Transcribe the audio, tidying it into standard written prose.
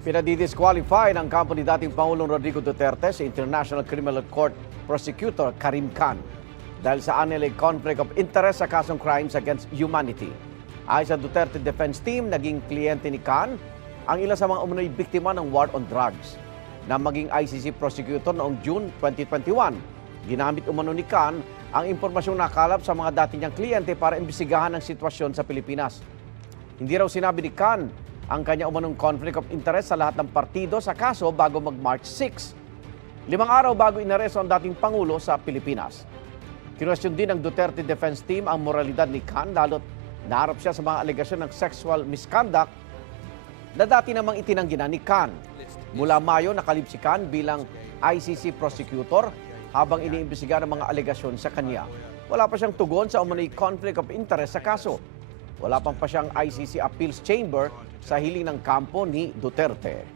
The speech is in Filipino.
Pinadidisqualify ng kampo ni dating Pangulong Rodrigo Duterte sa International Criminal Court Prosecutor Karim Khan dahil sa anilay conflict of interest sa kasong crimes against humanity. Ayon sa Duterte Defense Team, naging kliyente ni Khan ang ilan sa mga umunoy biktima ng war on drugs. Na maging ICC prosecutor noong June 2021, ginamit umano ni Khan ang impormasyong nakalap sa mga dati niyang kliyente para imbestigahan ang sitwasyon sa Pilipinas. Hindi raw sinabi ni Khan ang kanya umanong conflict of interest sa lahat ng partido sa kaso bago mag-March 6. 5 araw bago inaresto ang dating Pangulo sa Pilipinas. Kinwestiyon din ng Duterte Defense Team ang moralidad ni Khan lalo't naharap siya sa mga alegasyon ng sexual misconduct na dati namang itinanggihan ni Khan. Mula Mayo, nakalib si Khan bilang ICC prosecutor habang iniimbestigahan ang mga alegasyon sa kanya. Wala pa siyang tugon sa umano'y conflict of interest sa kaso. Wala pang pa siyang ICC Appeals Chamber sa hiling ng kampo ni Duterte.